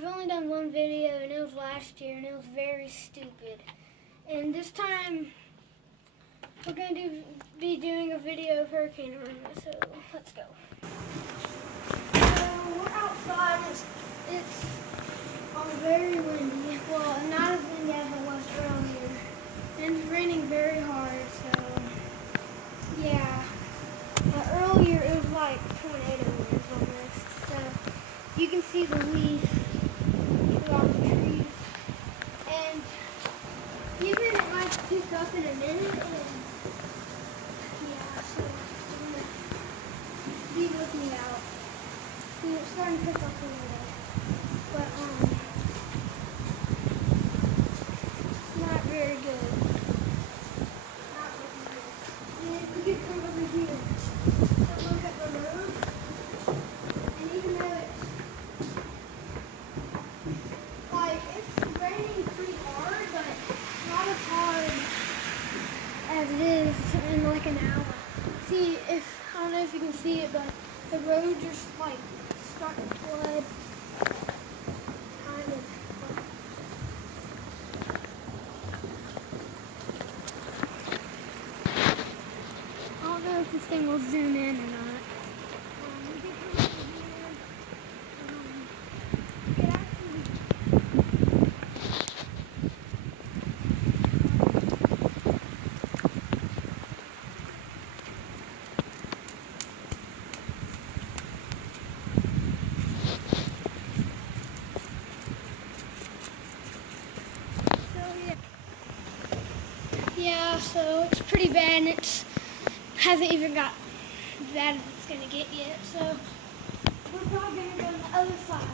I've only done one video, and it was last year, and it was very stupid. And this time, we're going to be doing a video of Hurricane Irma, so let's go. So we're outside. It's very windy. Well, not as windy as it was earlier. And it's raining very hard, so yeah. But earlier it was like tornado winds almost. So you can see the leaves throughout the trees. And even it might pick up in a minute. And yeah, so I'm going to be looking out. See, it's starting to pick up a little. But not very good. Not looking good. And if you could come over here and look at the road, and even though it's raining pretty hard, but not as hard as it is in like an hour. See, I don't know if you can see it, but the road just like starting to flood. Kind of. I don't know if this thing will zoom in or not. We can come over here. It actually. Yeah, so it's pretty bad, and it hasn't even got as bad as it's going to get yet. So we're probably going to go on the other side.